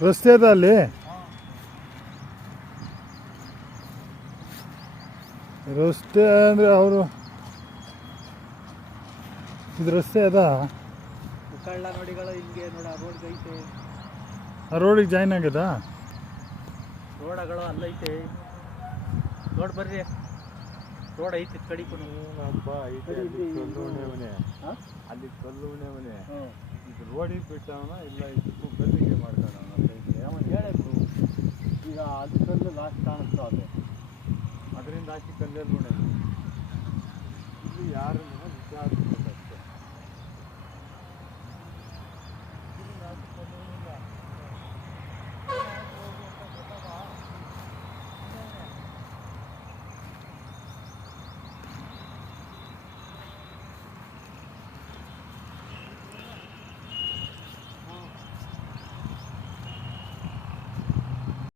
ರಸ್ತೆ ಅದ ಅಲ್ಲಿ ರಸ್ತೆ ಅಂದರೆ ಅವರು ಇದು ರಸ್ತೆ ಅದ ಕಳ್ಳ ನೋಡಿಗಳು ಹಿಂಗೆ ನೋಡ ರೋಡ್ ಐತೆ ಆ ರೋಡಿಗೆ ಜಾಯ್ನ್ ಆಗ್ಯದ ರೋಡಗಳು ಅಲ್ಲೈತೆ ರೋಡ್ ಬರ್ರಿ ರೋಡ್ ಐತಿ ಕಡಿಕು ಅಲ್ಲಿ ಕಲ್ಲು ಉಣೆವನೆ ಇದು ರೋಡಿಗೆ ಬಿಟ್ಟವನ ಇಲ್ಲ ಇದಕ್ಕೂ ಕಲ್ಲಿಗೆ ಮಾಡ್ತಾನ ಅವನು ಹೇಳಿದ್ರು ಈಗ ಅದು ಕಲ್ಲು ಲಾಸ್ಟ್ ಕಾಣಿಸ್ತಾ ಅದು ಅದರಿಂದ ಹಾಕಿ ಕಲ್ಲಲ್ಲಿ ನೋಡ